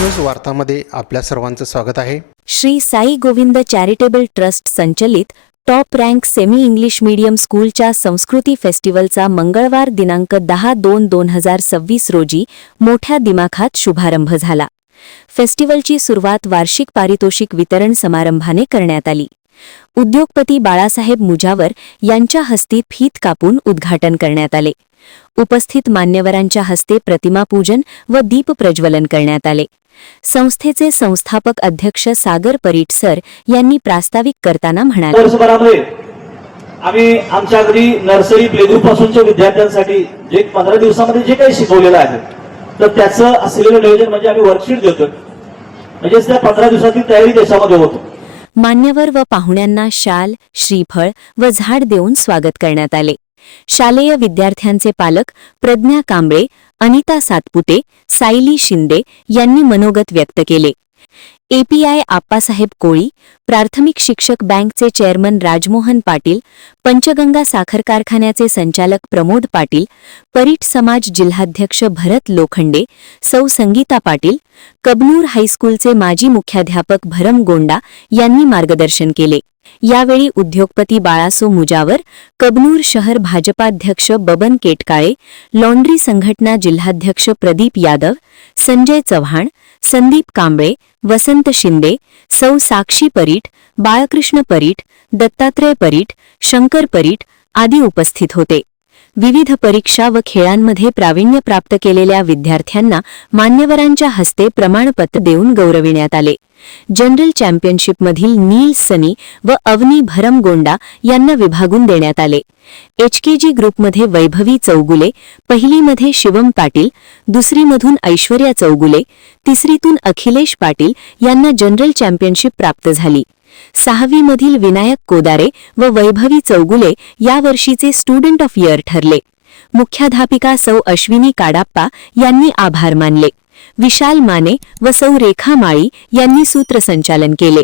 News वार्तामध्ये आपल्या सर्वांचं स्वागत आहे। श्री साई गोविंद चॅरिटेबल ट्रस्ट संचलित top rank semi English medium स्कूलच्या संस्कृती फेस्टिवलचा मंगळवार दिनांक 10/2/2026 रोजी मोठ्या दिमाखात शुभारंभ झाला। फेस्टिवलची सुरुवात वार्षिक पारितोषिक वितरण समारंभाने करण्यात आली। उद्योगपती बाळासाहेब मुजावर यांच्या हस्ते फीत कापून उद्घाटन करण्यात आले। उपस्थित मान्यवरांच्या हस्ते प्रतिमापूजन व दीप प्रज्वलन करण्यात आले। संस्थेचे संस्थापक अध्यक्ष सागर परीट सर यांनी प्रास्ताविक करताना म्हणाले, वर्षभरामध्ये आम्ही आमच्या घरी नर्सरी प्ले ग्रुप पासूनच्या विद्यार्थ्यांसाठी जे 15 दिवसामध्ये जे काही शिकवलेलं आहे तर त्याचं असलेलं नियोजन म्हणजे आम्ही वर्कशीट देतो, म्हणजे त्या 15 दिवसाची तयारी त्याच्यामध्ये होतो। मान्यवर व पाहुण्यांना शाल, श्रीफळ व झाड देऊन स्वागत करण्यात आले। शालेय विद्यार्थ्यांचे पालक प्रज्ञा कांबळे, अनिता सातपुते, सायली शिंदे यांनी मनोगत व्यक्त केले। एपीआय आप्पासाहेब कोळी, प्राथमिक शिक्षक बँकचे चेअरमन राजमोहन पाटील, पंचगंगा साखर कारखान्याचे संचालक प्रमोद पाटील, परीट समाज जिल्हाध्यक्ष भरत लोखंडे, सौ संगीता पाटील, कबनूर हायस्कूलचे माजी मुख्याध्यापक भरम गोंडा यांनी मार्गदर्शन केले। यावेळी उद्योगपती बाळासो मुजावर, कबनूर शहर भाजपाध्यक्ष बबन केटकाळे, लॉन्ड्री संघटना जिल्हाध्यक्ष प्रदीप यादव, संजय चव्हाण, संदीप कांबळे, वसंत शिंदे, सौ साक्षी परीट, बाळकृष्ण परीट, दत्तात्रय परीट, शंकर परीट आदी उपस्थित होते। विविध परीक्षा व खेळांमध्ये प्रावीण्य प्राप्त केलेल्या विद्यार्थ्यांना मान्यवरांच्या हस्ते प्रमाणपत्र देऊन गौरविण्यात आले। जनरल चॅम्पियनशिपमधील नील सनी व अवनी भरम गोंडा यांना विभागून देण्यात आले। एचकेजी ग्रुपमध्ये वैभवी चौगुले, पहिलीमध्ये शिवम पाटील, दुसरीमधून ऐश्वर्या चौगुले, तिसरीतून अखिलेश पाटील यांना जनरल चॅम्पियनशिप प्राप्त झाली। 6वीमधील विनायक कोदारे व वैभवी चौगुले यावर्षीचे स्टुडंट ऑफ इयर ठरले। मुख्याध्यापिका सौ अश्विनी काडाप्पा यांनी आभार मानले। विशाल माने व सौ रेखा माळी यांनी सूत्रसंचालन केले।